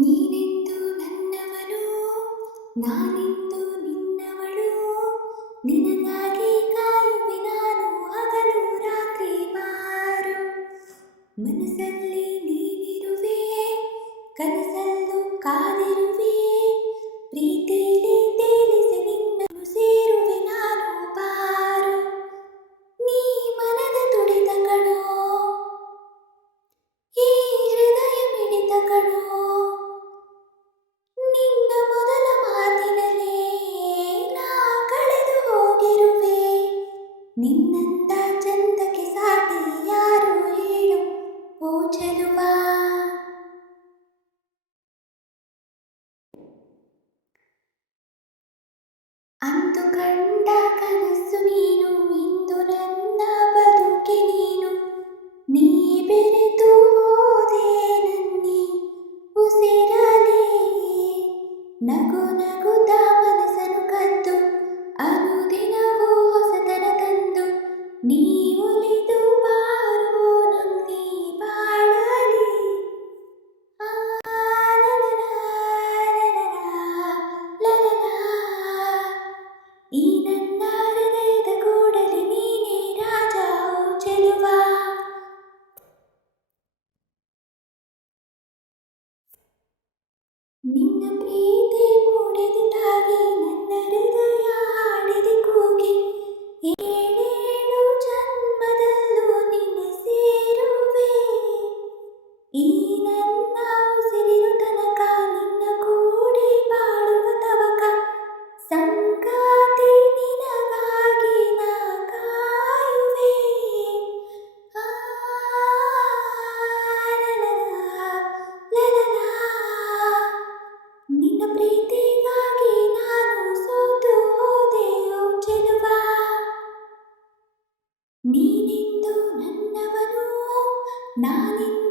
ನೀನೆಂದು ನನ್ನವನು, ನಾನೆಂದು ನಿನ್ನವಳು. ನಿನಗಾಗಿ ಕಾಯುವೆ ನಾನು ಹಗಲು ರಾತ್ರಿ ಬಾರು. ಮನಸ್ಸಲ್ಲಿ ನೀನಿರುವೆ, ಕನಸಲ್ಲೂ ಕಾದಿರುವೆ. ಪ್ರೀತಿಲಿ ತೇಲಿಸಿ ನಿನ್ನನ್ನು ಸೇರುವೆ ನಾನು ಬಾರು. ನೀ ಮನದ ತುಡಿತ ಕಣೋ, ಈ ಹೃದಯ ಮಿಡಿತ ಕಣೋ. ನಿನ್ನ ಮೊದಲ ಮಾತಿನಲ್ಲೇ ನಾ ಕಳೆದು ಹೋಗಿರುವೆ. ನಿನ್ನಂತ ಚಂದಕ್ಕೆ ಸಾಟಿ ಯಾರು ಹೇಳು ಓ ಚೆಲುವ. ಅಂದು ಕಂಡ ಕನಸು ನೀನು, ಇಂದು ನನ್ನ ಬದುಕೆ ನೀನು. ನೀ ಬೆರೆತು ಹೋದೆ ನನ್ನಿ ಉಸಿರಲೇ. ನಗು ನಗುತ್ತ ಮನಸ್ಸನ್ನು ಕದ್ದು ಅನುದಿನವೂ ಹೊಸತನ ತಂದು. ನೀ ಒಲಿದು ಬಾರೋ ನನ್ನಿ ಬಾಳಲಿ. ಆ ಲಲಲಾ, ಲಲಲಾ. ಈ ನನ್ನ ಹೃದಯದ ಕೂಡಲಿ ನೀನೇ ರಾಜ ಓ ಚೆಲುವ. ನಿನ್ನ ಪ್ರೀತಿ ಮೂಡಿದಾಗಿ ನನ್ನ ಹೃದಯ ಹಾಡಿದೆ ಕೂಗಿ. ಏಳೇಳು ಜನ್ಮದಲ್ಲೂ ನಿನ್ನ ಸೇರುವೆ. ಈ ನನ್ನ ಉಸಿರಿನ ತನಕ ನಿನ್ನ ಕೂಡಿ ಬಾಳುವ ತವಕ. ಸಂಗಾತಿ ನಿನಗಾಗಿ ನಾ ಕಾಯುವೆ. ಆ ಲಲಲಾ, ಲಲಲಾ. ನಿನ್ನ ಪ್ರೀತಿಗಾಗಿ ನಾನು ಸೋತು ಹೋದೆ ಓ ಚೆಲುವ. ನೀನೆಂದು ನನ್ನವನು, ನಾನೆಂದು